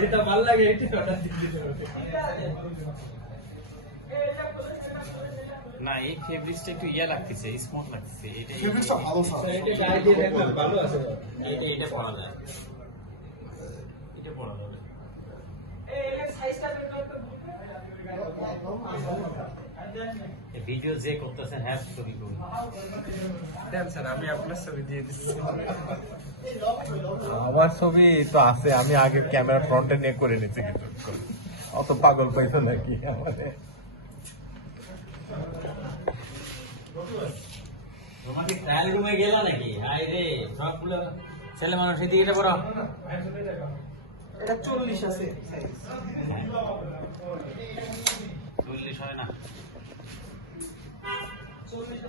যেটা ভালো লাগে না, এই ফেব্রিক্সটা একটু ইয়া লাগতেছে, স্মুথ লাগতেছে। এটা ফেব্রিক্সটা ভালো স্যার। এটা গায়ে দিয়ে দেখলাম ভালো আছে। এটা পড়া যায়, এটা পড়া যাবে। ভিডিও যে করতেছেন হ্যাঁ ছবি করুন দেন স্যার, আমি আপনার ছবি দিয়ে দিচ্ছি। আমার ছবি তো আছে, আমি আগে ক্যামেরা ফ্রন্টে নিয়ে করে নিচ্ছি কিছু। অত পাগল পাইছো নাকি আমাদের? তোমাকে ট্রায়াল রুমে গেলা নাকি? হাই রে সবগুলো ছেলে মানুষ এদিকে এটা পড়ো। এটা 40 আছে 40 হয় না। 40